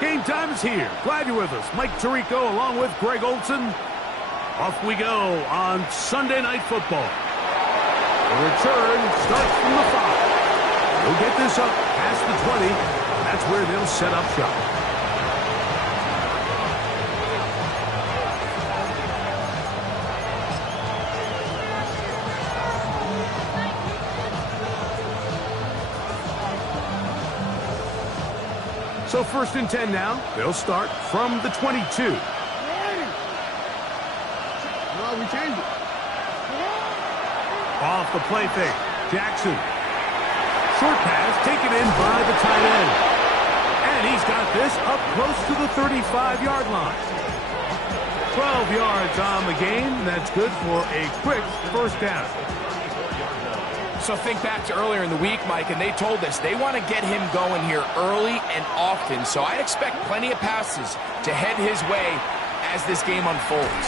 Game time is here. Glad you're with us. Mike Tirico along with Greg Olson. Off we go on Sunday Night Football. The return starts from the 5. We'll get this up past the 20. That's where they'll set up shop. So 1st and 10 now. They'll start from the 22. Well, we changed it. Off the play fake. Jackson. Short pass taken in by the tight end. And he's got this up close to the 35-yard line. 12 yards on the game. That's good for a quick first down. So think back to earlier in the week, Mike, and they told us they want to get him going here early and often. So I'd expect plenty of passes to head his way as this game unfolds.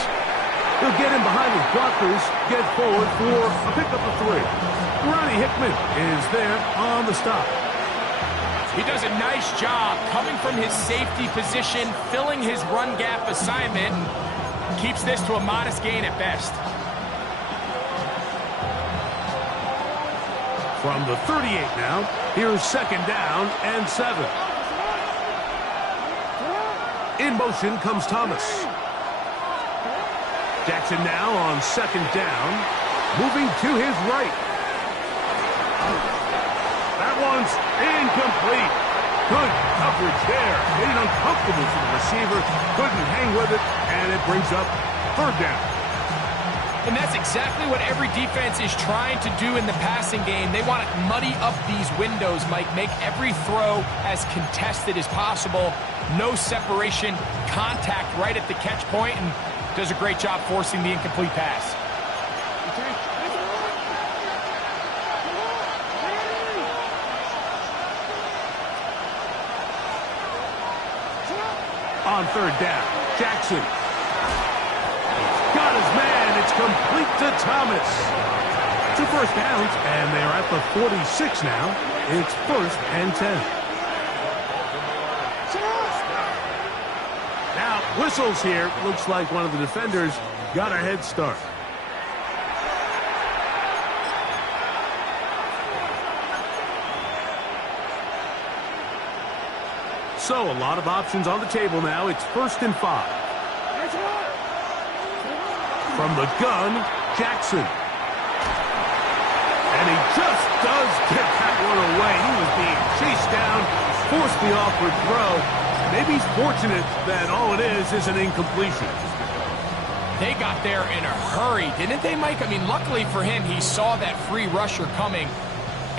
He'll get him behind his blockers, get forward for a pickup of 3. Ronnie Hickman is there on the stop. He does a nice job coming from his safety position, filling his run gap assignment, and keeps this to a modest gain at best. From the 38 now, here's 2nd down and 7. In motion comes Thomas. Jackson now on 2nd down, moving to his right. That one's incomplete. Good coverage there. Made it uncomfortable for the receiver. Couldn't hang with it, and it brings up 3rd down. And that's exactly what every defense is trying to do in the passing game. They want to muddy up these windows, Mike, make every throw as contested as possible. No separation, contact right at the catch point, and does a great job forcing the incomplete pass. On 3rd down, Jackson. Got his man. It's complete to Thomas. 2 first downs, and they're at the 46 now. It's 1st and 10. Now, whistles here. Looks like one of the defenders got a head start. So, a lot of options on the table now. It's 1st and 5. From the gun, Jackson. And he just does get that one away. He was being chased down, forced the awkward throw. Maybe he's fortunate that all it is an incompletion. They got there in a hurry, didn't they, Mike? I mean, luckily for him, he saw that free rusher coming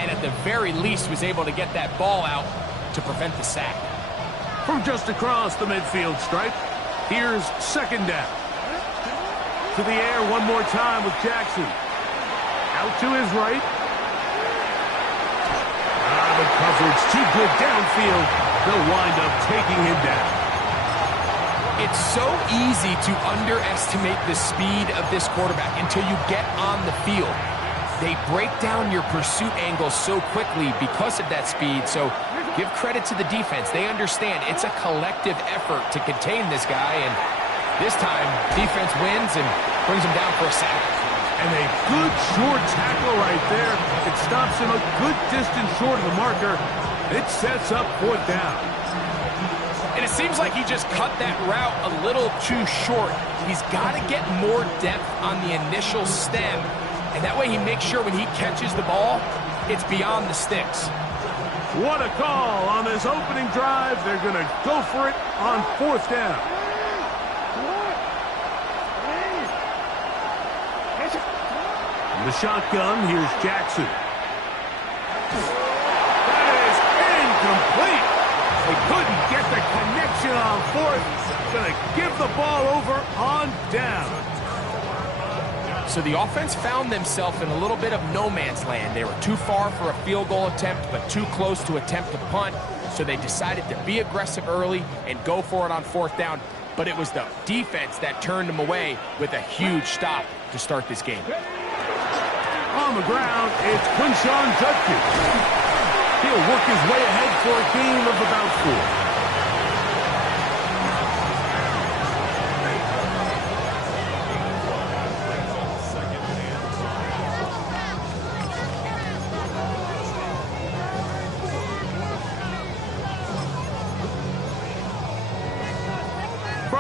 and at the very least was able to get that ball out to prevent the sack. From just across the midfield stripe, here's 2nd down. To the air one more time with Jackson. Out to his right. The coverage too good downfield. They'll wind up taking him down. It's so easy to underestimate the speed of this quarterback until you get on the field. They break down your pursuit angle so quickly because of that speed. So give credit to the defense. They understand it's a collective effort to contain this guy, and this time, defense wins and brings him down for a sack. And a good short tackle right there. It stops him a good distance short of the marker. It sets up 4th down. And it seems like he just cut that route a little too short. He's got to get more depth on the initial stem, and that way he makes sure when he catches the ball, it's beyond the sticks. What a call on this opening drive. They're going to go for it on 4th down. The shotgun, here's Jackson. That is incomplete. They couldn't get the connection on 4th. Going to give the ball over on down. So the offense found themselves in a little bit of no man's land. They were too far for a field goal attempt, but too close to attempt a punt. So they decided to be aggressive early and go for it on 4th down. But it was the defense that turned them away with a huge stop to start this game. On the ground, it's Quinshawn Judkins. He'll work his way ahead for a gain of about 4.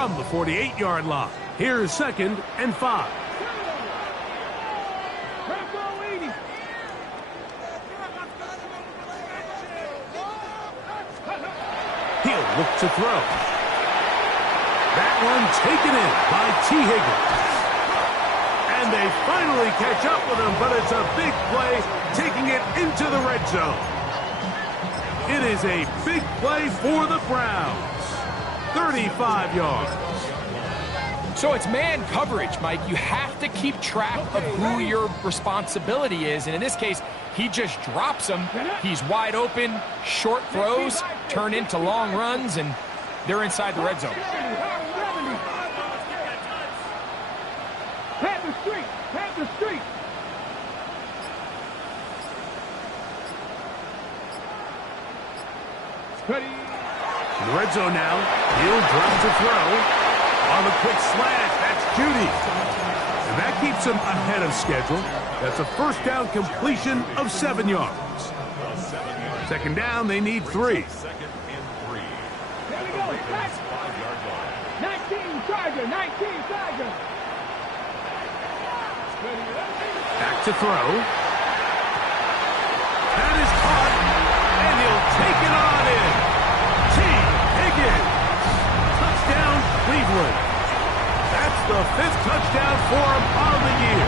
from the 48-yard line. Here's 2nd and 5. He'll look to throw. That one taken in by T. Higgins. And they finally catch up with him, but it's a big play, taking it into the red zone. It is a big play for the Browns. 35 yards. So it's man coverage, Mike. You have to keep track of who your responsibility is. And in this case, he just drops him. He's wide open. Short throws turn into long runs, and they're inside the red zone. Panther Street! Panther Street! Ready? In the red zone now. He'll drop to throw. On the quick slash, that's Judy. And that keeps him ahead of schedule. That's a first down completion of 7 yards. 2nd down, they need 3. Here we go. 19 Charger, 19 Charger. Back to throw. That is caught, and he'll take it on in. T. Higgins. Touchdown, Cleveland. That's the 5th touchdown for him on the year.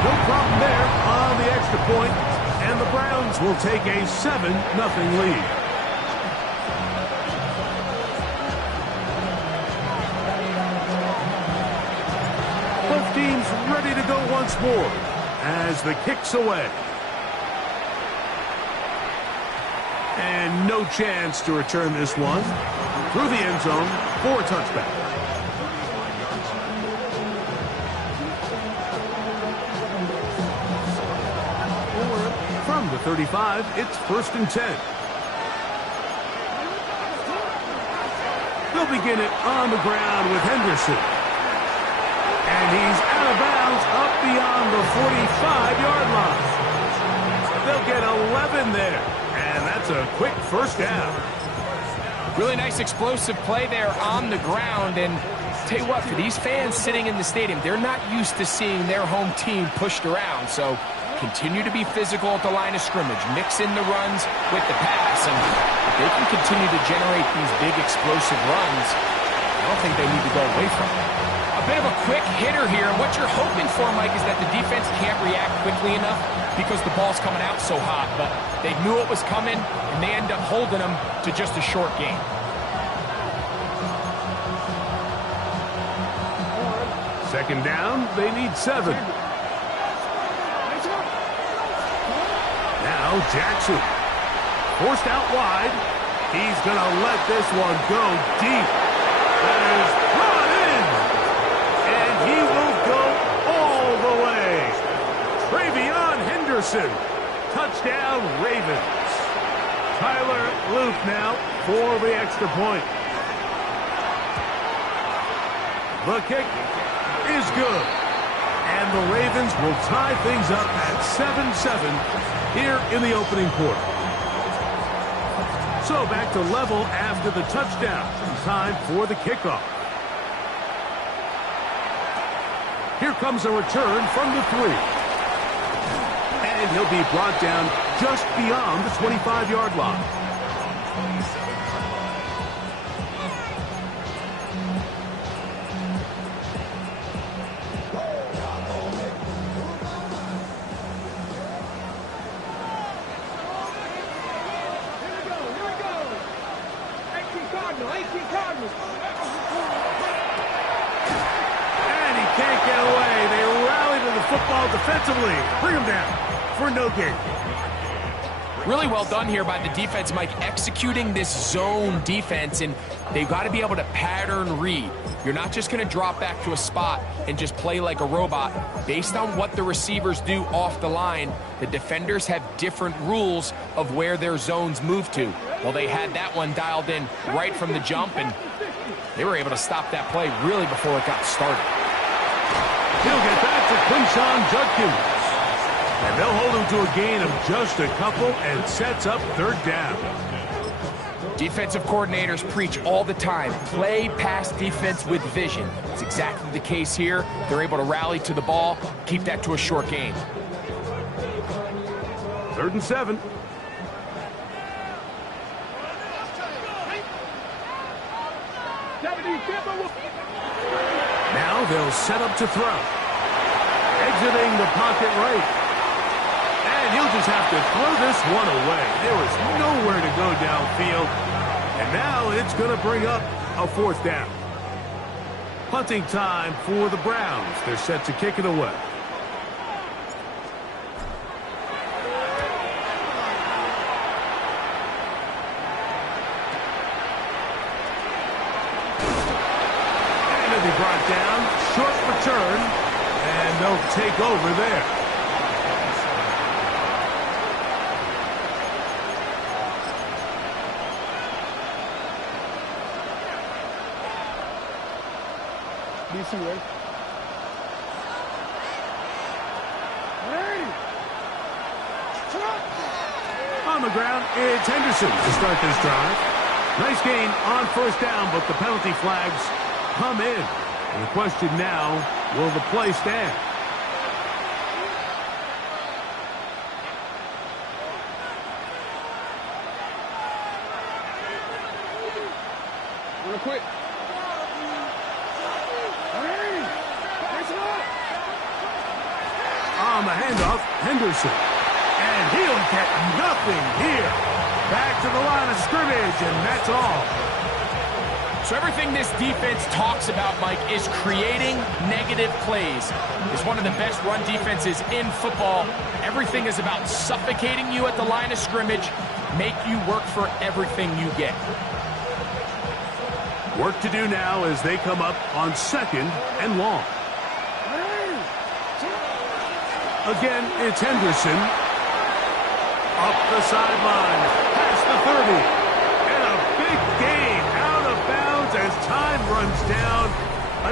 No problem there on the extra point, and the Browns will take a 7-0 lead. Both teams ready to go once more as the kick's away. And no chance to return this one. Through the end zone for a touchback. From the 35, it's 1st and 10. They'll begin it on the ground with Henderson. And he's out of bounds up beyond the 45-yard line. They'll get 11 there. And that's a quick first down. Really nice explosive play there on the ground. And tell you what, for these fans sitting in the stadium, they're not used to seeing their home team pushed around. So continue to be physical at the line of scrimmage. Mix in the runs with the pass. And if they can continue to generate these big explosive runs, I don't think they need to go away from it. A bit of a quick hitter here. And what you're hoping for, Mike, is that the defense can't react quickly enough because the ball's coming out so hot. But they knew it was coming, and they end up holding them to just a short game. Second down, they need 7. Now Jackson. Forced out wide. He's going to let this one go deep. That is brought in. And he will go all the way. Travion Henderson. Touchdown, Ravens. Tyler Luke now for the extra point. The kick is good. And the Ravens will tie things up at 7-7 here in the opening quarter. So back to level after the touchdown. Time for the kickoff. Here comes a return from the 3. And he'll be brought down just beyond the 25-yard line. And he can't get away. They rally to the football defensively. Bring him down for no gain. Really well done here by the defense, Mike, executing this zone defense, and they've got to be able to pattern read. You're not just going to drop back to a spot and just play like a robot. Based on what the receivers do off the line, the defenders have different rules of where their zones move to. Well, they had that one dialed in right from the jump, and they were able to stop that play really before it got started. He'll get back to Quinshawn Judkins. And they'll hold him to a gain of just a couple and sets up 3rd down. Defensive coordinators preach all the time, play pass defense with vision. It's exactly the case here. They're able to rally to the ball, keep that to a short game. 3rd and 7. Now they'll set up to throw. Exiting the pocket right. And he'll just have to throw this one away. There is nowhere to go downfield. And now it's going to bring up a 4th down. Punting time for the Browns. They're set to kick it away. And it'll be brought down. Short return. And they'll take over there. On the ground, it's Henderson to start this drive. Nice gain on 1st down, but the penalty flags come in. And the question now, will the play stand? Real quick. On the handoff, Henderson. And he'll get nothing here. Back to the line of scrimmage, and that's all. So everything this defense talks about, Mike, is creating negative plays. It's one of the best run defenses in football. Everything is about suffocating you at the line of scrimmage, make you work for everything you get. Work to do now as they come up on 2nd and long. Again, it's Henderson. Up the sideline, past the 30. And a big gain out of bounds as time runs down.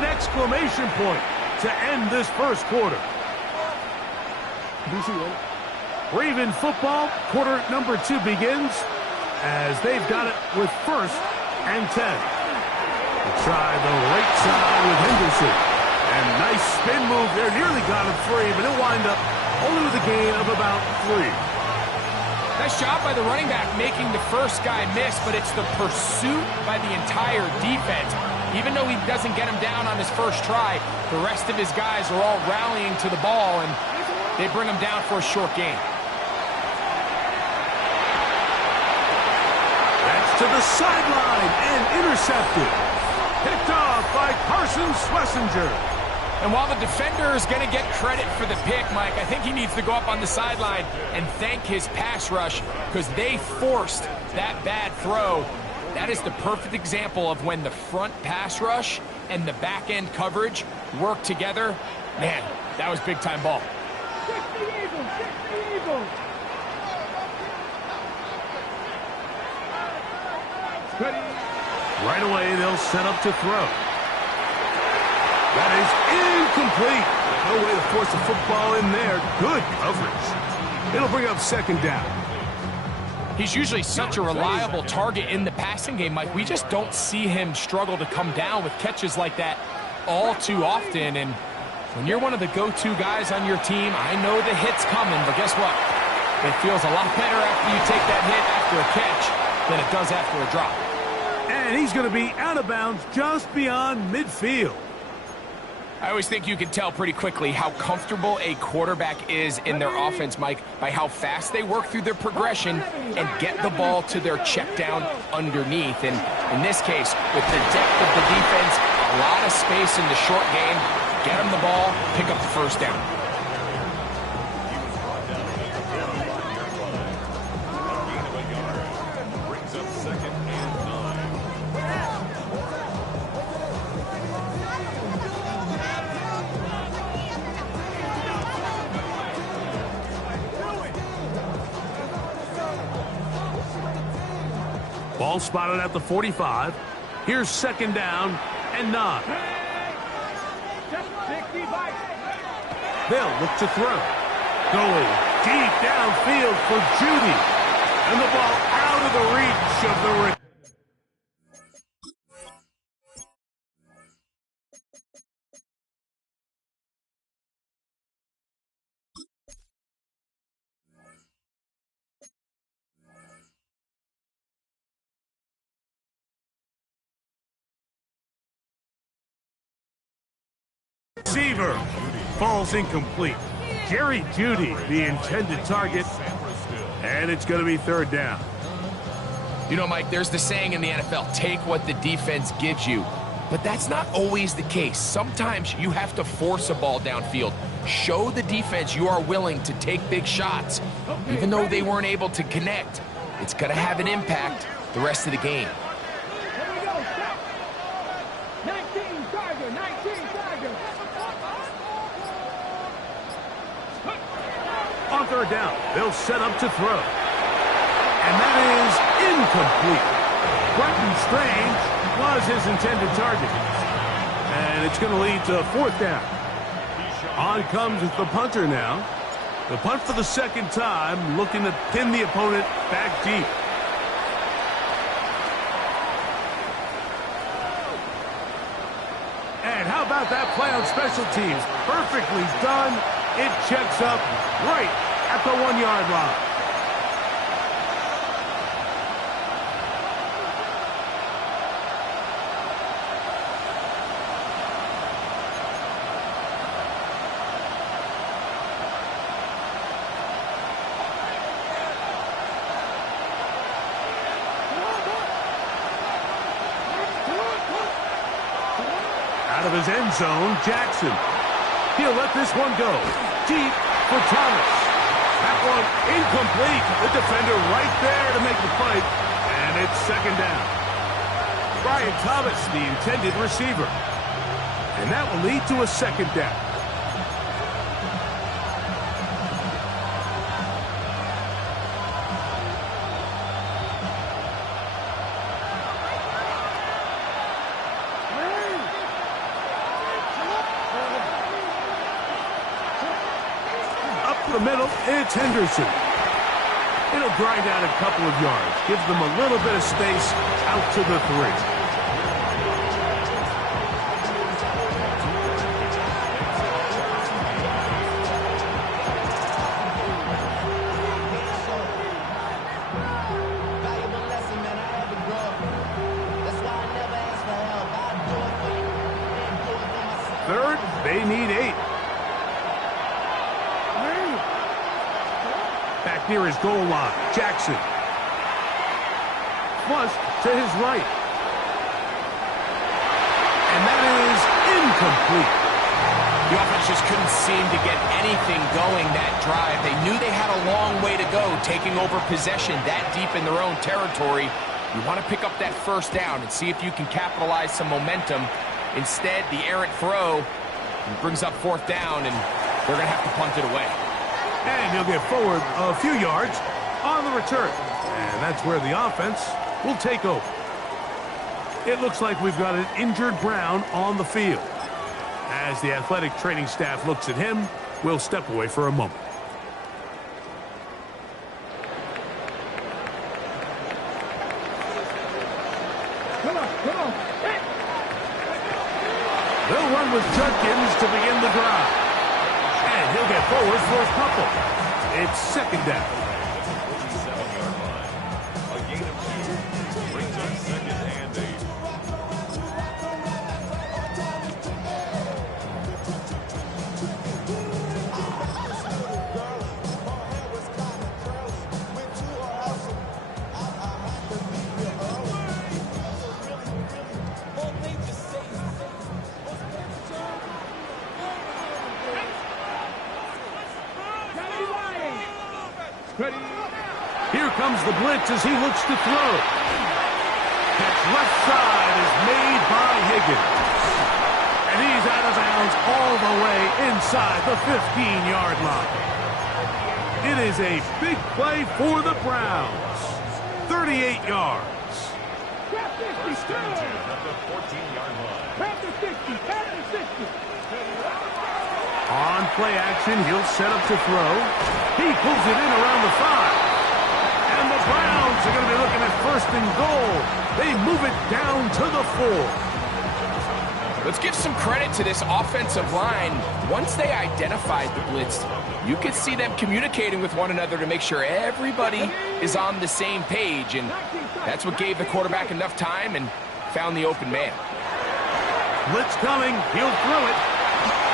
An exclamation point to end this 1st quarter. Raven football, quarter number 2 begins as they've got it with 1st and 10. They try the right side with Henderson. And nice spin move there. Nearly got him free, but he'll wind up only with a gain of about 3. Nice job by the running back making the first guy miss, but it's the pursuit by the entire defense. Even though he doesn't get him down on his first try, the rest of his guys are all rallying to the ball, and they bring him down for a short gain. That's to the sideline and intercepted. Picked off by Carson Schlesinger. And while the defender is going to get credit for the pick, Mike, I think he needs to go up on the sideline and thank his pass rush because they forced that bad throw. That is the perfect example of when the front pass rush and the back end coverage work together. Man, that was big time ball. Right away, they'll set up to throw. That is incomplete. No way to force the football in there. Good coverage. It'll bring up 2nd down. He's usually such a reliable target in the passing game, Mike. We just don't see him struggle to come down with catches like that all too often. And when you're one of the go-to guys on your team, I know the hit's coming, but guess what? It feels a lot better after you take that hit after a catch than it does after a drop. And he's going to be out of bounds just beyond midfield. I always think you can tell pretty quickly how comfortable a quarterback is in their offense, Mike, by how fast they work through their progression and get the ball to their check down underneath. And in this case, with the depth of the defense, a lot of space in the short game, get them the ball, pick up the 1st down. Ball spotted at the 45. Here's 2nd down and 9. They'll look to throw. Going deep downfield for Judy. And the ball out of the reach of the receiver. Falls incomplete. Jerry Jeudy, the intended target. And it's going to be third down. You know, Mike, there's the saying in the NFL, take what the defense gives you. But that's not always the case. Sometimes you have to force a ball downfield. Show the defense you are willing to take big shots. Even though they weren't able to connect, it's going to have an impact the rest of the game. On third down, they'll set up to throw. And that is incomplete. Quentin Strange was his intended target. And it's going to lead to fourth down. On comes the punter now. The punt for the second time, looking to pin the opponent back deep. And how about that play on special teams? Perfectly done. It checks up right at the 1-yard line. Out of his end zone, Jackson. He'll let this one go. Deep for Thomas. That one incomplete. The defender right there to make the play. And it's second down. Brian Thomas, the intended receiver. And that will lead to a second down. The middle, it's Henderson. It'll grind out a couple of yards. Gives them a little bit of space out to the 3. Third, they need 8. Back near his goal line, Jackson. Flush to his right. And that is incomplete. The offense just couldn't seem to get anything going that drive. They knew they had a long way to go, taking over possession that deep in their own territory. You want to pick up that first down and see if you can capitalize some momentum. Instead, the errant throw brings up fourth down, and they're going to have to punt it away. And he'll get forward a few yards on the return. And that's where the offense will take over. It looks like we've got an injured Brown on the field. As the athletic training staff looks at him, we'll step away for a moment. Come on. They'll run with Judkins to begin the drive. And he'll get forward for a couple. It's second down. A gain of 2 brings up second and 8. Here comes the blitz as he looks to throw. Catch left side is made by Higgins. And he's out of bounds all the way inside the 15-yard line. It is a big play for the Browns. 38 yards. First and 10 at the 14-yard line. On play action, he'll set up to throw. He pulls it in around the 5. And the Browns are going to be looking at first and goal. They move it down to the 4. Let's give some credit to this offensive line. Once they identified the blitz, you could see them communicating with one another to make sure everybody is on the same page. And that's what gave the quarterback enough time and found the open man. Blitz coming. He'll throw it.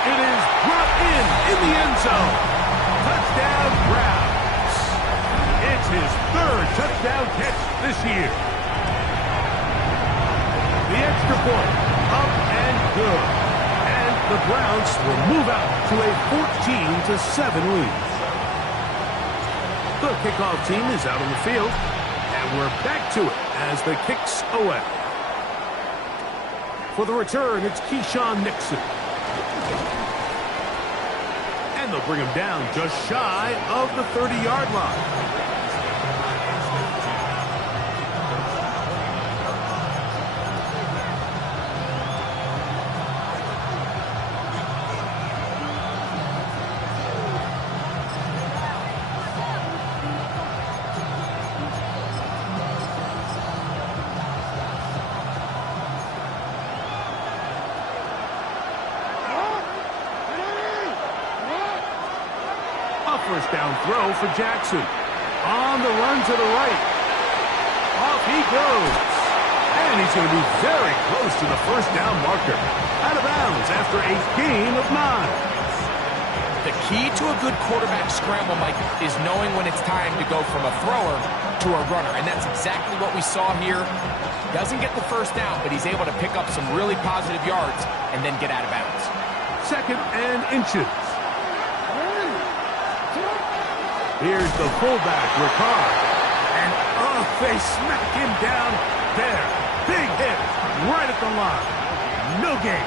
It is brought in the end zone. Touchdown, Browns. It's his third touchdown catch this year. The extra point, up and good. And the Browns will move out to a 14-7 lead. The kickoff team is out on the field, and we're back to it as the kick's away. For the return, it's Keyshawn Nixon. And they'll bring him down just shy of the 30-yard line. First down throw for Jackson. On the run to the right. Off he goes. And he's going to be very close to the first down marker. Out of bounds after a gain of 9. The key to a good quarterback scramble, Mike, is knowing when it's time to go from a thrower to a runner. And that's exactly what we saw here. Doesn't get the first down, but he's able to pick up some really positive yards and then get out of bounds. 2nd and inches. Here's the fullback, Ricard. And, they smack him down there. Big hit right at the line. No gain.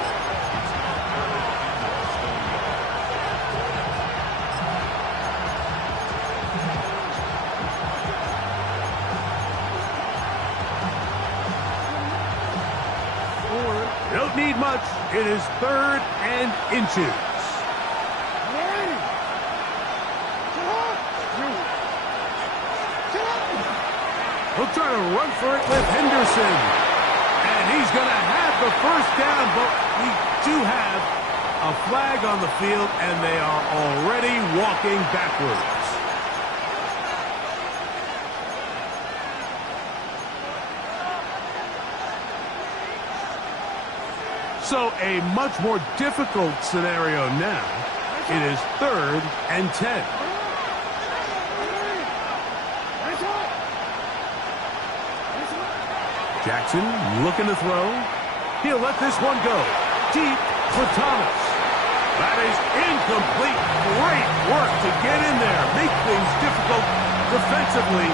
Don't need much. It is 3rd and inches. He'll try to run for it with Henderson. And he's going to have the first down, but we do have a flag on the field, and they are already walking backwards. So a much more difficult scenario now. It is 3rd and 10. Jackson looking to throw. He'll let this one go. Deep for Thomas. That is incomplete. Great work to get in there. Make things difficult defensively.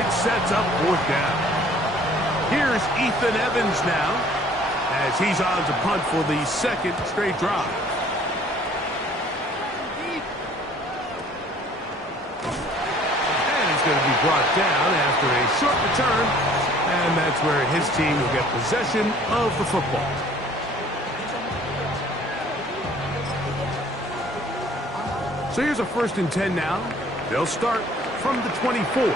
It sets up 4th down. Here's Ethan Evans now as he's on to punt for the 2nd straight drive. And he's going to be brought down after a short return. And that's where his team will get possession of the football. So here's a 1st and 10 now. They'll start from the 24.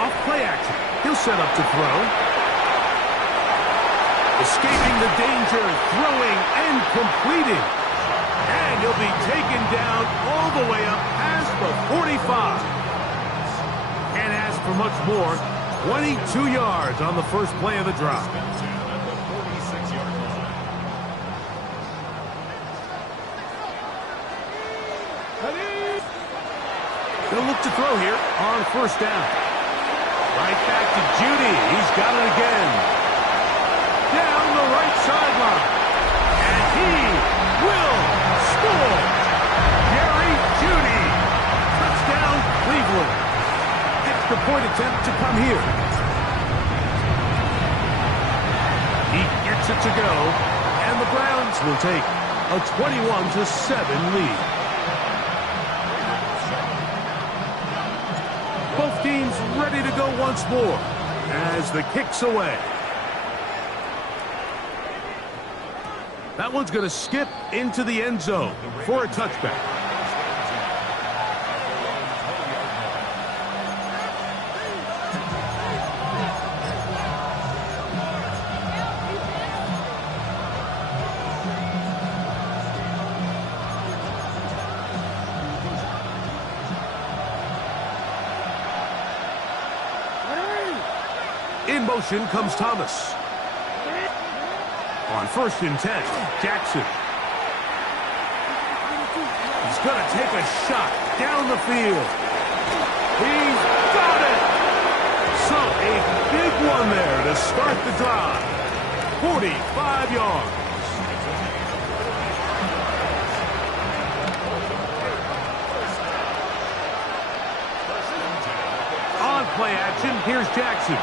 Off play action. He'll set up to throw. Escaping the danger, throwing and completing. And he'll be taken down all the way up past the 45. Can't ask for much more. 22 yards on the first play of the drive. They'll look to throw here on 1st down. Right back to Judy. He's got it again. Down the right sideline. And he will score. Jerry Judy. Touchdown, Cleveland. The point attempt to come here. He gets it to go, and the Browns will take a 21-7 lead. Both teams ready to go once more as the kick's away. That one's going to skip into the end zone for a touchback. In motion comes Thomas. on 1st and 10. Jackson. He's going to take a shot down the field. He's got it! So, a big one there to start the drive. 45 yards. On play action, here's Jackson.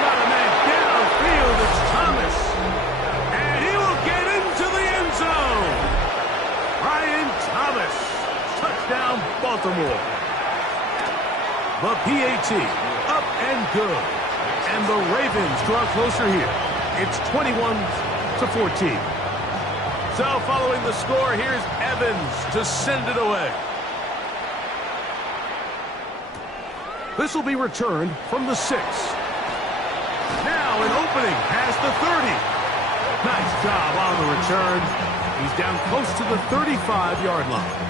Got a man downfield, it's Thomas. And he will get into the end zone. Brian Thomas. Touchdown, Baltimore. The PAT, up and good. And the Ravens draw closer here. It's 21-14. So following the score, here's Evans to send it away. This will be returned from the 6. Now an opening past the 30. Nice job on the return. He's down close to the 35-yard line.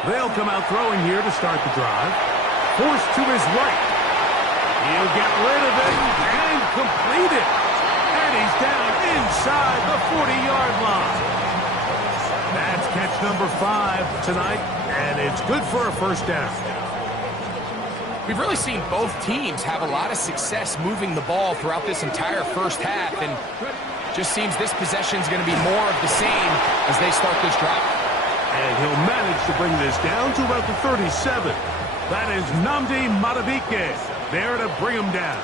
They'll come out throwing here to start the drive. Forced to his right. He'll get rid of it and complete it. And he's down inside the 40-yard line. That's catch number 5 tonight, and it's good for a first down. We've really seen both teams have a lot of success moving the ball throughout this entire first half, and just seems this possession is going to be more of the same as they start this drive. And he'll manage to bring this down to about the 37. That is Nnamdi Madubuike there to bring him down.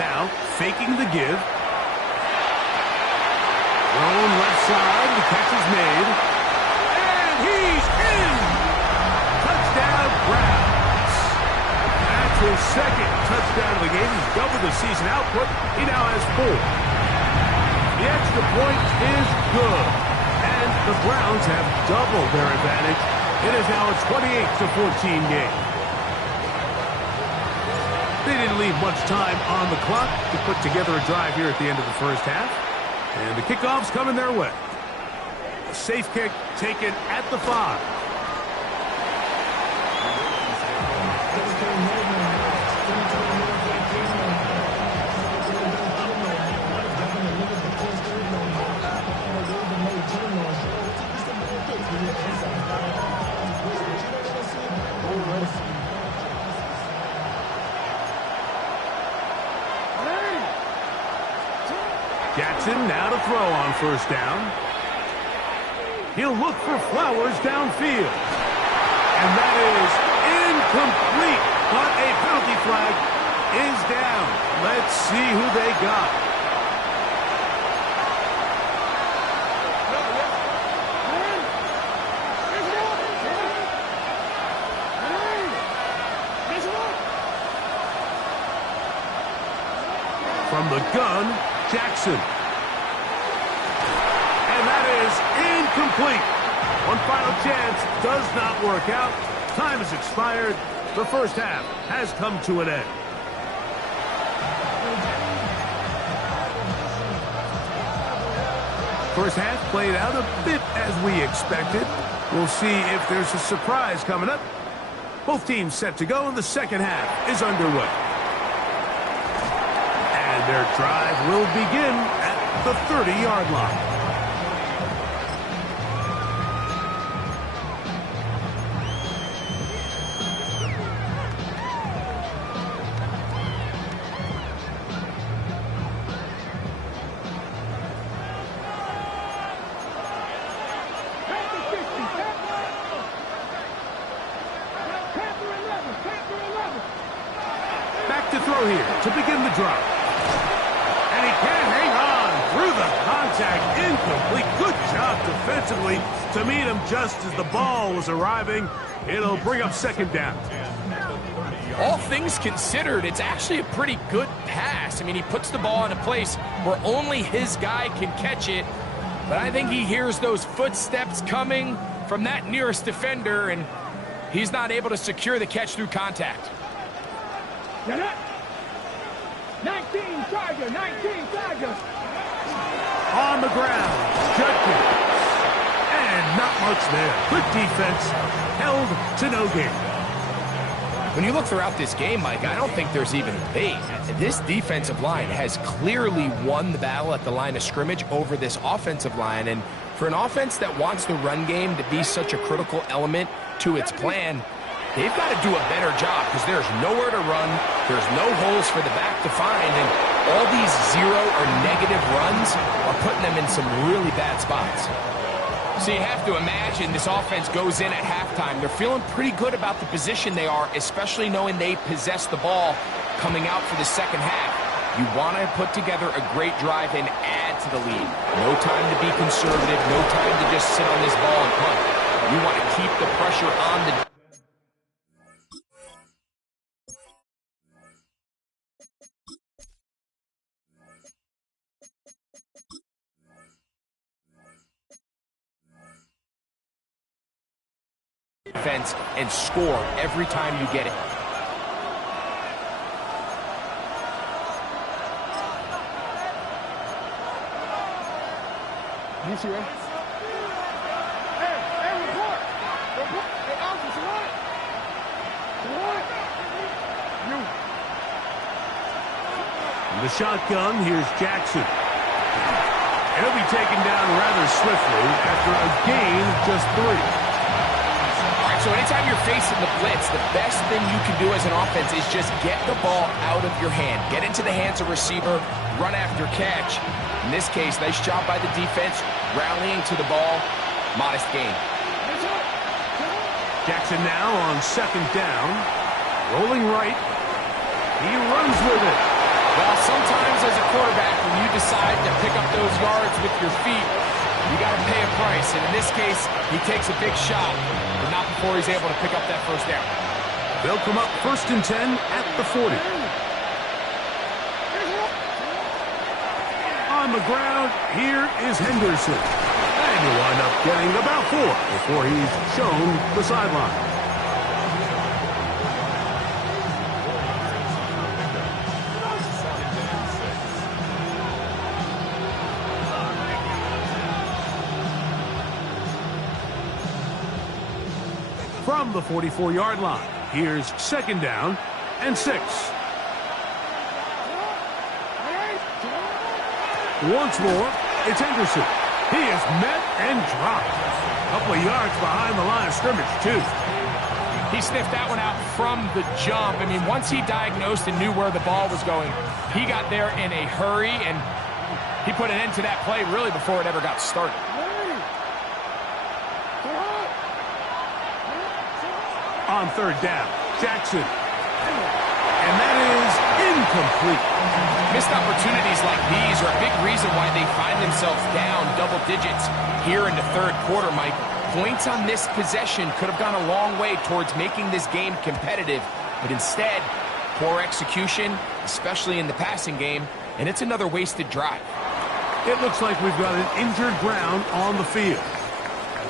Now, faking the give. Thrown left side, the catch is made. And he's in! Touchdown, Browns. That's his second touchdown of the game. He's doubled the season output. He now has 4. The extra point is good. And the Browns have doubled their advantage. It is now a 28-14 game. They didn't leave much time on the clock to put together a drive here at the end of the first half. And the kickoff's coming their way. A safe kick taken at the 5. Jackson now to throw on first down. He'll look for Flowers downfield. And that is incomplete. But a penalty flag is down. Let's see who they got. From the gun, Jackson. And that is incomplete. One final chance does not work out. Time has expired. The first half has come to an end. First half played out a bit as we expected. We'll see if there's a surprise coming up. Both teams set to go, and the second half is underway. Their drive will begin at the 30-yard line. Back to throw here to begin the drive. And he can't hang on through the contact. contact, incomplete. Good job defensively to meet him just as the ball was arriving. It'll bring up second down. All things considered, it's actually a pretty good pass. I mean, he puts the ball in a place where only his guy can catch it. But I think he hears those footsteps coming from that nearest defender, and he's not able to secure the catch through contact. 19 Chargers, 19 Chargers. On the ground, Judkins. And not much there. Good defense, held to no gain. When you look throughout this game, Mike, I don't think there's even a debate. This defensive line has clearly won the battle at the line of scrimmage over this offensive line. And for an offense that wants the run game to be such a critical element to its plan, they've got to do a better job because there's nowhere to run, there's no holes for the back to find, and all these zero or negative runs are putting them in some really bad spots. So you have to imagine this offense goes in at halftime. They're feeling pretty good about the position they are, especially knowing they possess the ball coming out for the second half. You want to put together a great drive and add to the lead. No time to be conservative, no time to just sit on this ball and punt. You want to keep the pressure on the defense and score every time you get it. You see that? Hey, report. Hey, officer, what? You. In the shotgun, here's Jackson. And he'll be taken down rather swiftly after a gain of just 3. So anytime you're facing the blitz, the best thing you can do as an offense is just get the ball out of your hand. Get into the hands of receiver, run after catch. In this case, nice job by the defense, rallying to the ball. Modest gain. Jackson now on second down. Rolling right. He runs with it. Well, sometimes as a quarterback, when you decide to pick up those yards with your feet, you got to pay a price. And in this case, he takes a big shot, but not before he's able to pick up that first down. They'll come up 1st and 10 at the 40. On the ground, here is Henderson. And he'll wind up getting about 4 before he's shown the sideline. From the 44-yard line, here's second down and 6. Once more, it's Henderson. He is met and dropped. A couple of yards behind the line of scrimmage, too. He sniffed that one out from the jump. I mean, once he diagnosed and knew where the ball was going, he got there in a hurry, and he put an end to that play really before it ever got started. On third down, Jackson. And that is incomplete. Missed opportunities like these are a big reason why they find themselves down double digits here in the third quarter, Mike. Points on this possession could have gone a long way towards making this game competitive, but instead, poor execution, especially in the passing game, and it's another wasted drive. It looks like we've got an injured Brown on the field.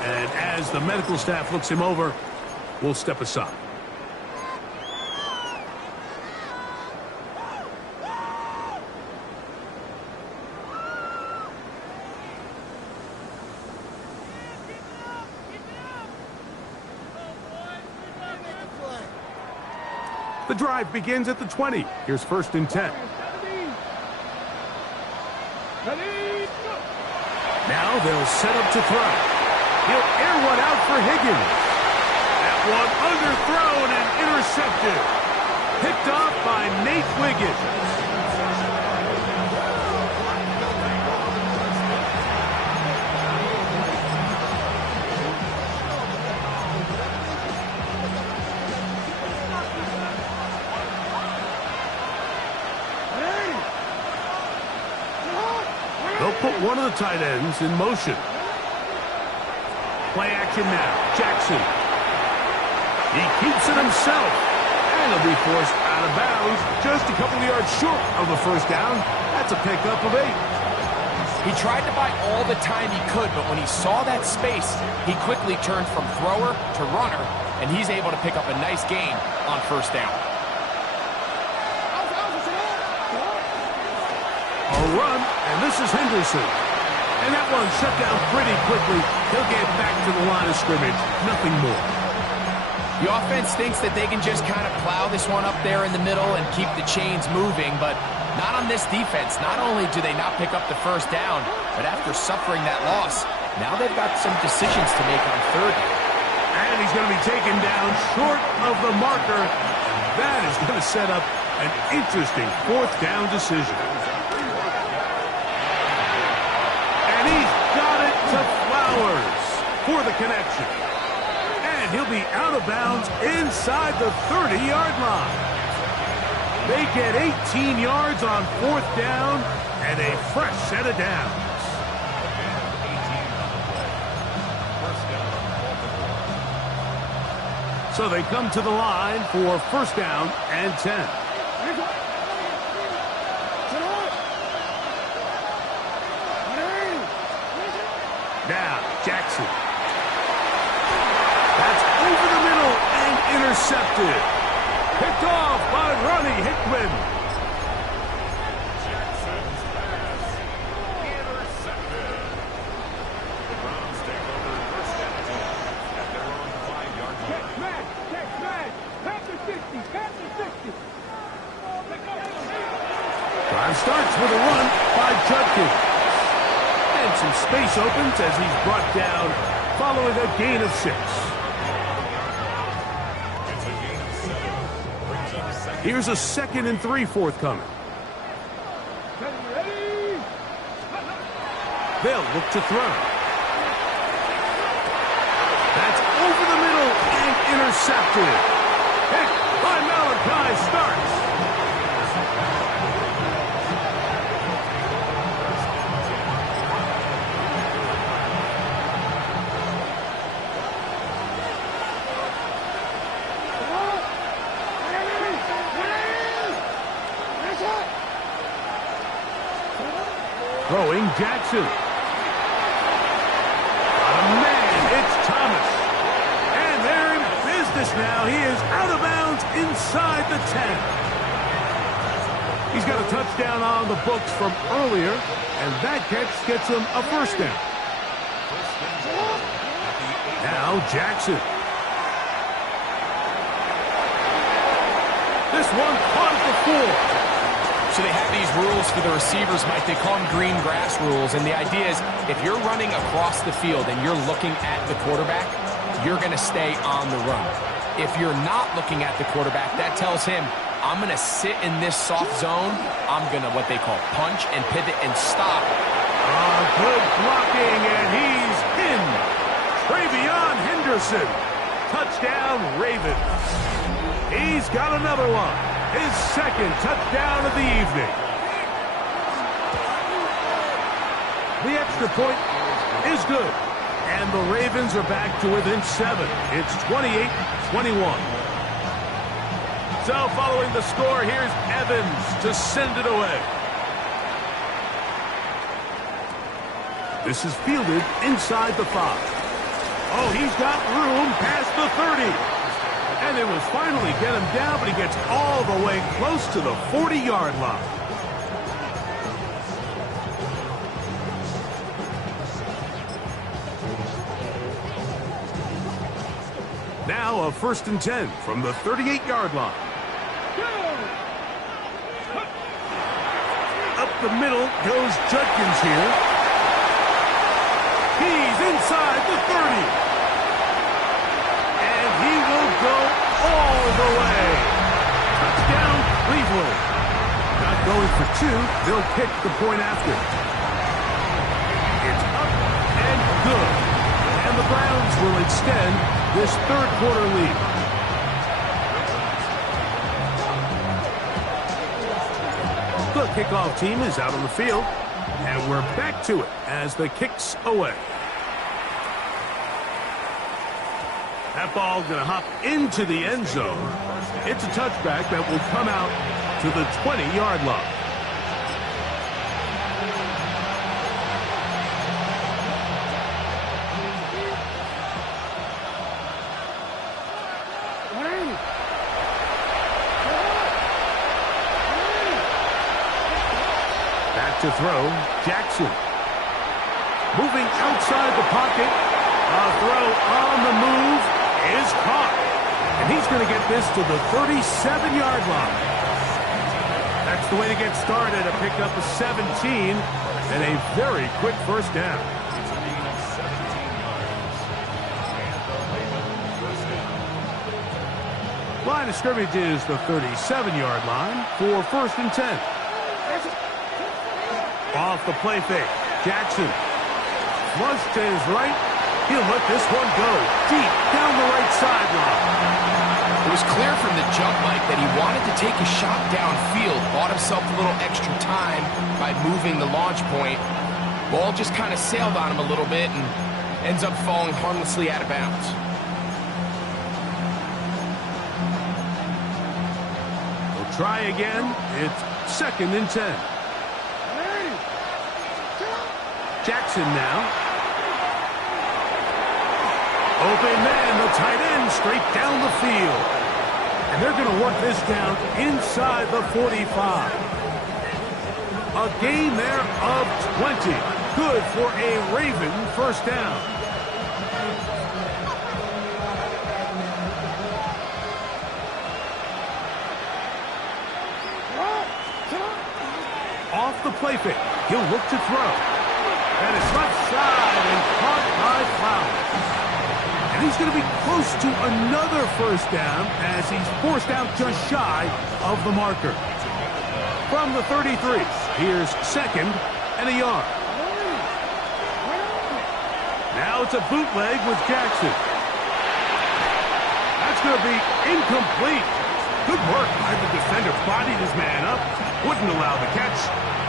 And as the medical staff looks him over, we'll step aside. The drive begins at the 20. Here's 1st and 10. Now they'll set up to throw. He'll air one out for Higgins. That one underthrown and intercepted. Picked off by Nate Wiggins. They'll put one of the tight ends in motion. Play action now. Jackson. He keeps it himself. And he'll be forced out of bounds just a couple of yards short of the first down. That's a pickup of 8. He tried to buy all the time he could, but when he saw that space, he quickly turned from thrower to runner, and he's able to pick up a nice gain on first down. A run, and this is Henderson. And that one shut down pretty quickly. He'll get back to the line of scrimmage. Nothing more. The offense thinks that they can just kind of plow this one up there in the middle and keep the chains moving, but not on this defense. Not only do they not pick up the first down, but after suffering that loss, now they've got some decisions to make on third down. And he's going to be taken down short of the marker. That is going to set up an interesting fourth down decision. And he's got it to Flowers for the connection. And he'll be out of bounds inside the 30-yard line. They get 18 yards on fourth down and a fresh set of downs. So they come to the line for first down and 10. Now, Jackson. That's over the middle and intercepted. Picked off by Ronnie Hickman. Jackson's pass intercepted. The Browns take over first and 10 at their own 5-yard line. Catch man. Past the 60. Drive starts with a run by Judkins. And some space opens as he's brought down following a gain of 6. Here's a 2nd and 3 forthcoming. They'll look to throw. That's over the middle and intercepted. Picked by Malachi Starks. Throwing Jackson. Man, it's Thomas. And they're in business now. He is out of bounds inside the 10. He's got a touchdown on the books from earlier, and that catch gets him a first down. Now Jackson. This one caught at the 4. So they have these rules for the receivers, Mike. They call them green grass rules. And the idea is if you're running across the field and you're looking at the quarterback, you're going to stay on the run. If you're not looking at the quarterback, that tells him, I'm going to sit in this soft zone. I'm going to what they call punch and pivot and stop. Good blocking, and he's in. Travion Henderson. Touchdown, Ravens. He's got another one. His 2nd touchdown of the evening. The extra point is good. And the Ravens are back to within 7. It's 28-21. So following the score, here's Evans to send it away. This is fielded inside the 5. Oh, he's got room past the 30. And it was finally get him down, but he gets all the way close to the 40-yard line. Now a 1st and 10 from the 38-yard line. Up the middle goes Judkins here. He's inside the 30. And he will go all the way. Touchdown, Cleveland. Not going for 2. They'll kick the point after. It's up and good. And the Browns will extend this third-quarter lead. The kickoff team is out on the field. And we're back to it as the kick's away. That ball going to hop into the end zone. It's a touchback that will come out to the 20-yard line. Back to throw, Jackson. Moving outside the pocket. A throw on the move is caught. And he's going to get this to the 37-yard line. That's the way to get started. A pickup of 17 and a very quick first down. Line of scrimmage is the 37-yard line for 1st and 10. Off the play fake, Jackson. Flush to his right. He'll let this one go deep down the right sideline. It was clear from the jump, Mike, that he wanted to take a shot downfield, bought himself a little extra time by moving the launch point. Ball just kind of sailed on him a little bit and ends up falling harmlessly out of bounds. We'll try again. It's 2nd and 10. Jackson now. Open man, the tight end, straight down the field. And they're going to work this down inside the 45. A gain there of 20. Good for a Raven first down. Off the play fake. He'll look to throw. And it's left side and caught by Flowers. And he's going to be close to another first down as he's forced out just shy of the marker. From the 33, here's 2nd and a yard. Now it's a bootleg with Jackson. That's going to be incomplete. Good work by the defender. Bodied his man up. Wouldn't allow the catch.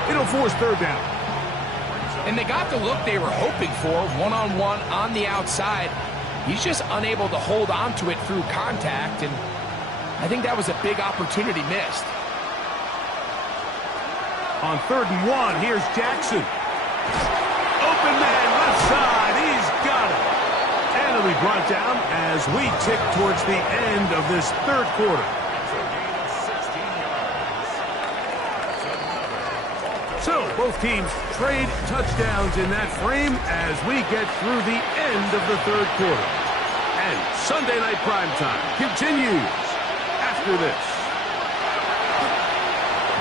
It'll force 3rd down. And they got the look they were hoping for, one-on-one on the outside. He's just unable to hold on to it through contact, and I think that was a big opportunity missed. On 3rd and 1, here's Jackson. Open man, left side, he's got it. And it'll be brought down as we tick towards the end of this 3rd quarter. So, both teams trade touchdowns in that frame as we get through the end of the 3rd quarter. And Sunday Night Primetime continues after this.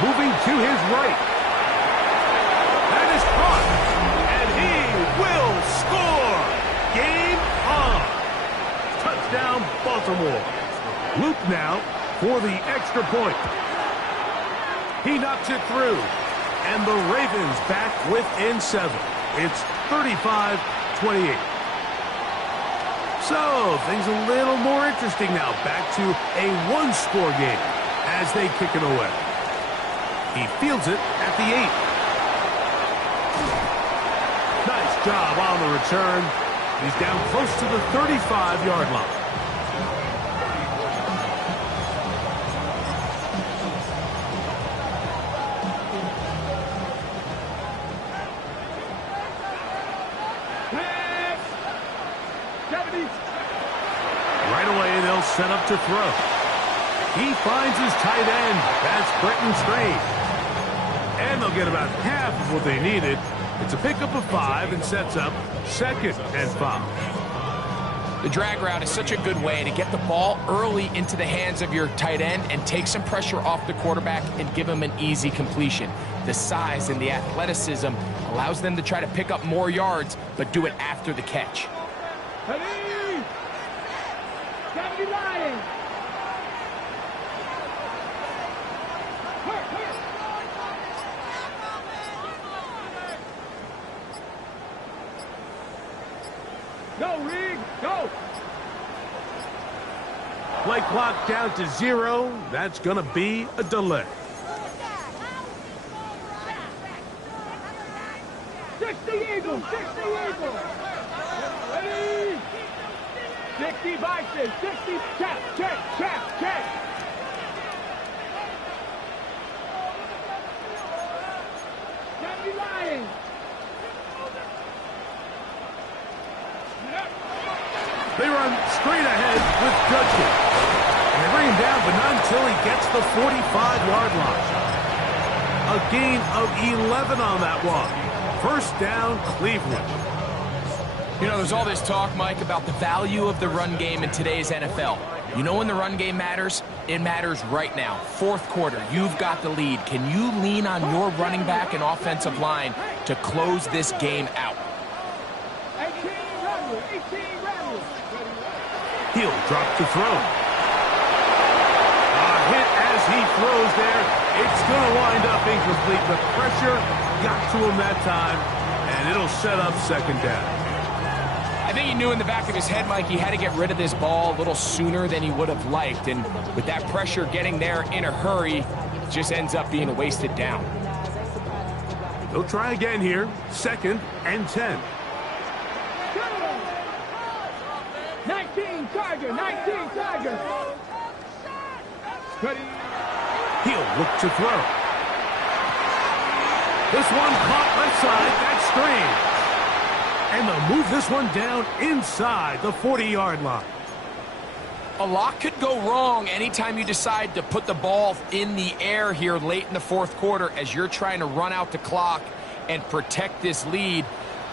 Moving to his right. That is caught. And he will score. Game on. Touchdown, Baltimore. Luke now for the extra point. He knocks it through. And the Ravens back within 7. It's 35-28. So, things a little more interesting now. Back to a one-score game as they kick it away. He fields it at the 8. Nice job on the return. He's down close to the 35-yard line. Right away, they'll set up to throw. He finds his tight end. That's Brenton Strange. And they'll get about half of what they needed. It's a pickup of 5 and sets up 2nd and 5. The drag route is such a good way to get the ball early into the hands of your tight end and take some pressure off the quarterback and give him an easy completion. The size and the athleticism allows them to try to pick up more yards, but do it after the catch. Go, Reed, go! Play clock down to 0. That's going to be a delay. Eagles, 60 Eagles. Ready? 60 Bison, 60, check. 70 Lions. They run straight ahead with Judkins. And they bring him down, but not until he gets the 45-yard line. A gain of 11 on that one. First down, Cleveland. You know, there's all this talk, Mike, about the value of the run game in today's NFL. You know when the run game matters? It matters right now. Fourth quarter, you've got the lead. Can you lean on your running back and offensive line to close this game out? 18 rebels. He'll drop to throw. A hit as he throws there. It's going to wind up incomplete. The pressure got to him that time, and it'll set up second down. I think he knew in the back of his head, Mike, he had to get rid of this ball a little sooner than he would have liked. And with that pressure getting there in a hurry, it just ends up being a wasted down. They'll try again here. Second and 10. 19 Tiger. Ready? He'll look to throw. This one caught left side. That's strange. And they'll move this one down inside the 40-yard line. A lot could go wrong anytime you decide to put the ball in the air here late in the fourth quarter as you're trying to run out the clock and protect this lead.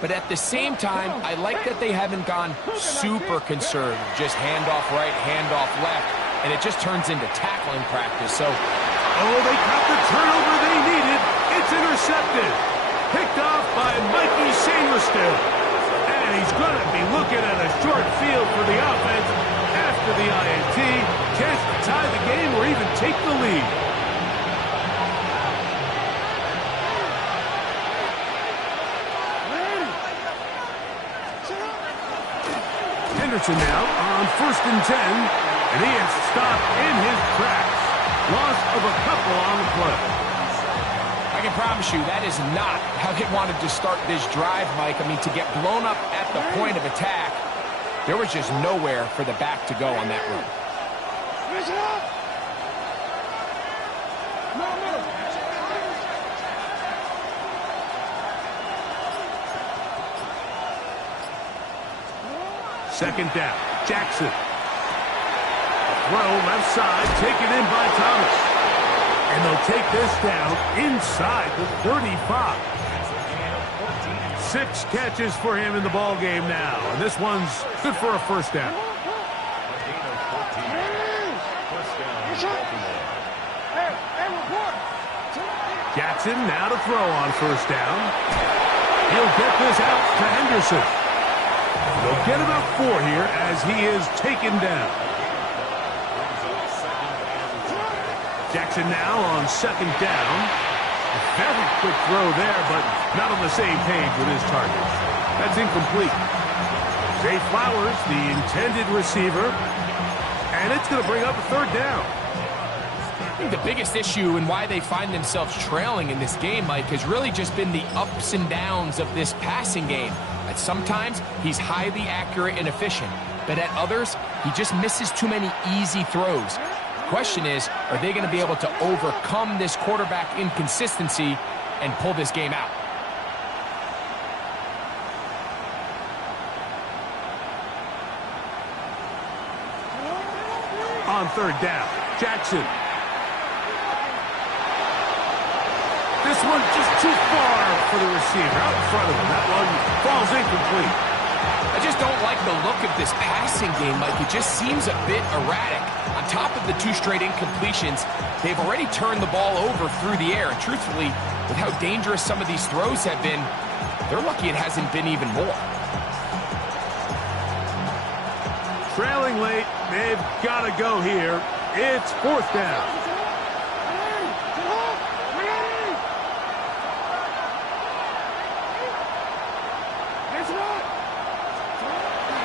But at the same time, I like that they haven't gone super conservative. Just handoff right, handoff left, and it just turns into tackling practice. So, they got the turnover they needed. It's intercepted. Picked off by Mikey Sainristil. And he's going to be looking at a short field for the offense after the INT. Chance to tie the game or even take the lead. Henderson now on 1st and 10. And he is stopped in his tracks. Loss of a couple on the play. I can promise you that is not how they wanted to start this drive, Mike. I mean, to get blown up at the point of attack, there was just nowhere for the back to go on that run. Second down, Jackson. Throw left side, taken in by Thomas. And they'll take this down inside the 35. 6 catches for him in the ball game now. And this one's good for a first down. Jackson now to throw on first down. He'll get this out to Henderson. They'll get about 4 here as he is taken down. Jackson now on second down. A very quick throw there, but not on the same page with his target. That's incomplete. Zay Flowers, the intended receiver, and it's going to bring up a third down. I think the biggest issue and why they find themselves trailing in this game, Mike, has really just been the ups and downs of this passing game. At sometimes, he's highly accurate and efficient, but at others, he just misses too many easy throws. Question is, are they going to be able to overcome this quarterback inconsistency and pull this game out? On third down, Jackson. This one just too far for the receiver out in front of him. That one falls incomplete. I just don't like the look of this passing game, Mike. It just seems a bit erratic. On top of the 2 straight incompletions, they've already turned the ball over through the air. And truthfully, with how dangerous some of these throws have been, they're lucky it hasn't been even more. Trailing late, they've got to go here. It's fourth down.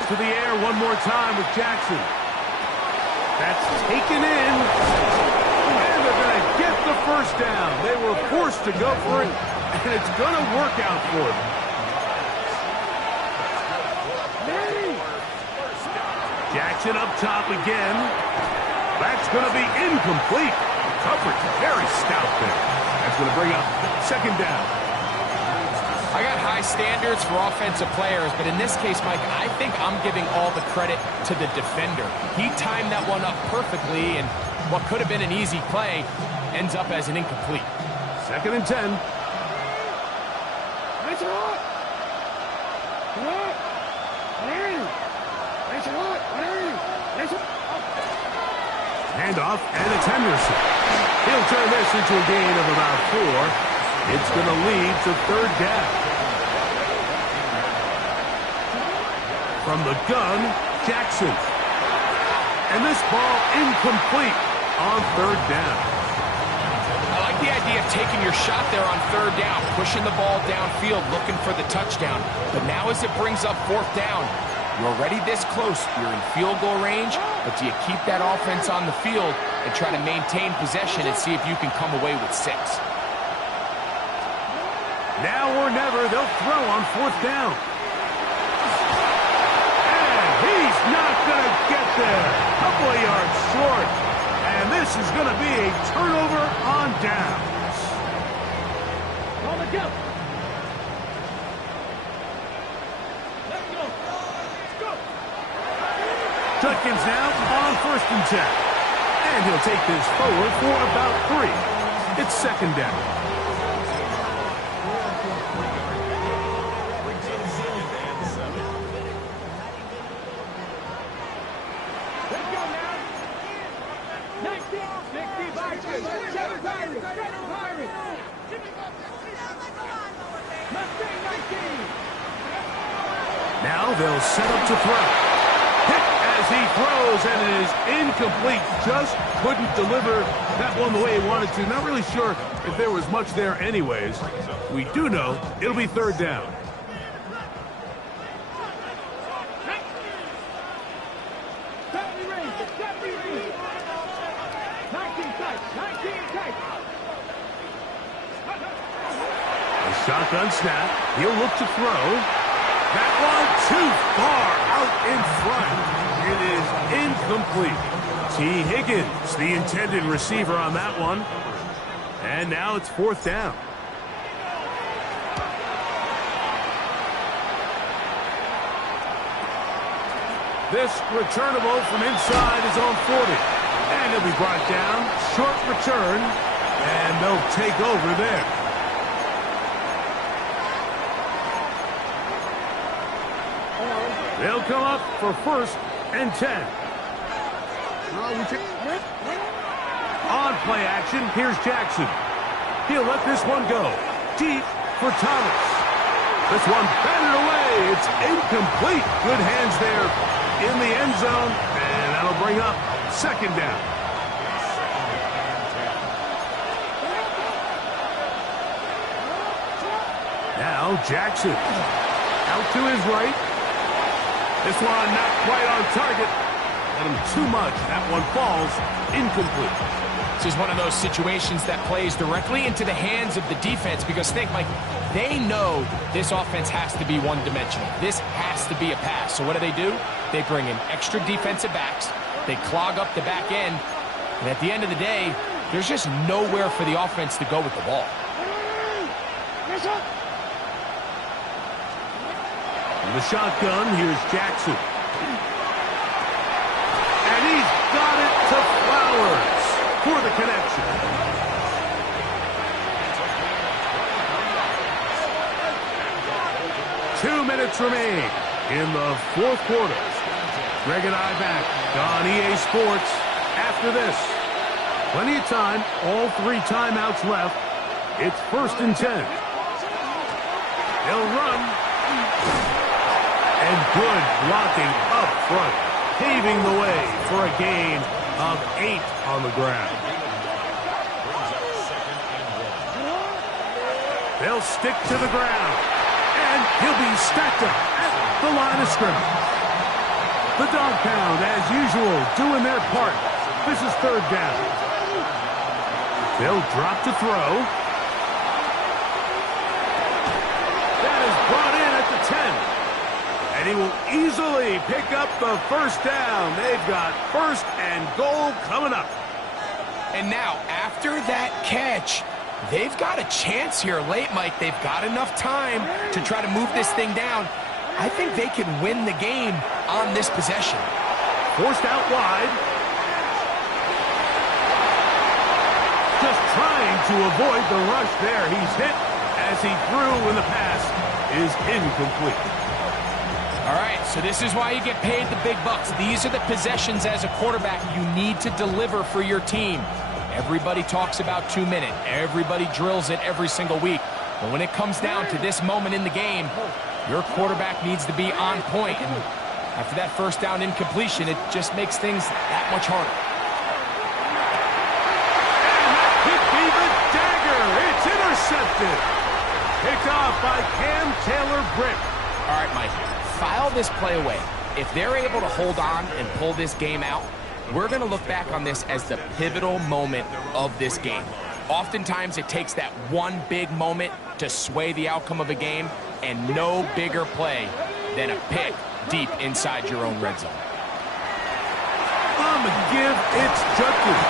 To the air one more time with Jackson. That's taken in. And they're going to get the first down. They were forced to go for it, and it's going to work out for them. action up top again. That's going to be incomplete. Coverage very stout there. That's going to bring up second down. I got high standards for offensive players, but in this case, Mike, I think I'm giving all the credit to the defender. He timed that one up perfectly, and what could have been an easy play ends up as an incomplete. Second and 10. Handoff, and it's Henderson. He'll turn this into a gain of about 4. It's going to lead to third down. From the gun, Jackson. And this ball incomplete on third down. I like the idea of taking your shot there on third down, pushing the ball downfield, looking for the touchdown. But now as it brings up fourth down, you're already this close. You're in field goal range, but do you keep that offense on the field and try to maintain possession and see if you can come away with 6? Now or never, they'll throw on fourth down. And he's not going to get there. Couple of yards short. And this is going to be a turnover on downs. On the go. Let's go. Let's go. Judkins now on first and 10. And he'll take this forward for about 3. It's second down. Now they'll set up to throw. Hit as he throws, and it is incomplete. Just couldn't deliver that one the way he wanted to. Not really sure if there was much there anyways. We do know it'll be third down. A shotgun snap. He'll look to throw. That one too far out in front. It is incomplete. T. Higgins, the intended receiver on that one. And now it's fourth down. This returnable from inside his own 40. And he'll be brought down. Short return. And they'll take over there. They'll come up for first and 10. On play action, here's Jackson. He'll let this one go. Deep for Thomas. This one batted away. It's incomplete. Good hands there in the end zone. And that'll bring up second down. Now Jackson. Out to his right. This one not quite on target. Let him too much. That one falls incomplete. This is one of those situations that plays directly into the hands of the defense because think, Mike, they know this offense has to be one-dimensional. This has to be a pass. So what do? They bring in extra defensive backs. They clog up the back end. And at the end of the day, there's just nowhere for the offense to go with the ball. In the shotgun, here's Jackson. And he's got it to Flowers for the connection. Two minutes remain in the fourth quarter. Greg and I back on EA Sports after this. Plenty of time, all 3 timeouts left. It's first and 10. They'll run. And good blocking up front, paving the way for a gain of 8 on the ground. They'll stick to the ground, and he'll be stacked up at the line of scrimmage. The dog pound, as usual, doing their part. This is third down. They'll drop to throw. That is brought in at the 10. And he will easily pick up the first down. They've got first and goal coming up. And now, after that catch, they've got a chance here late, Mike. They've got enough time to try to move this thing down. I think they can win the game on this possession. Forced out wide. Just trying to avoid the rush there. He's hit as he threw when the pass is incomplete. All right, so this is why you get paid the big bucks. These are the possessions as a quarterback you need to deliver for your team. Everybody talks about 2 minutes. Everybody drills it every single week. But when it comes down to this moment in the game, your quarterback needs to be on point. And after that first down incompletion, it just makes things that much harder. Could be the dagger. It's intercepted. Picked off by Cam Taylor-Britt. All right, Mike, file this play away. If they're able to hold on and pull this game out, we're going to look back on this as the pivotal moment of this game. Oftentimes, it takes that one big moment to sway the outcome of a game, and no bigger play than a pick deep inside your own red zone. On the give, it's Judkins.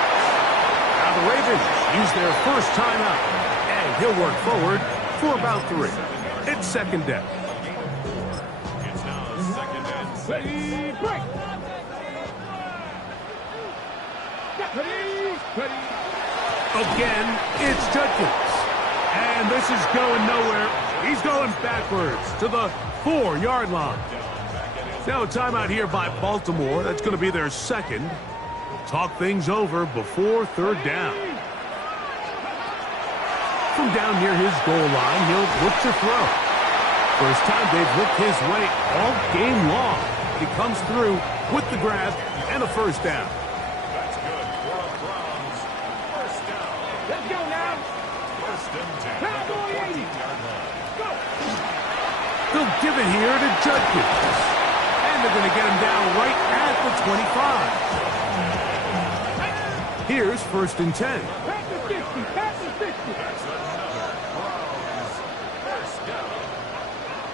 Now the Ravens use their first timeout, and he'll work forward for about 3. It's second down. It's now second and 6. Ready, break. Ready. Again, it's Judkins. And this is going nowhere. He's going backwards to the 4-yard line. Now a timeout here by Baltimore. That's going to be their second. Talk things over before third down. From down near his goal line, he'll look to throw. First time they've looked his way all game long. He comes through with the grab and a first down. That's good for the Browns. First down. Let's go now. First and 10 at the 14-yard line. Go. They'll give it here to Judkins. And they're going to get him down right at the 25. Here's first and 10. Pass the 60. Pass the 60. That's another Browns. First down.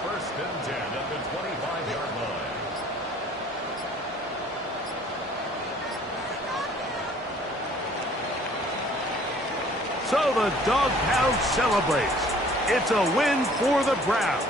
First and 10 at the 25-yard line. So the Dog Pound celebrates. It's a win for the Browns.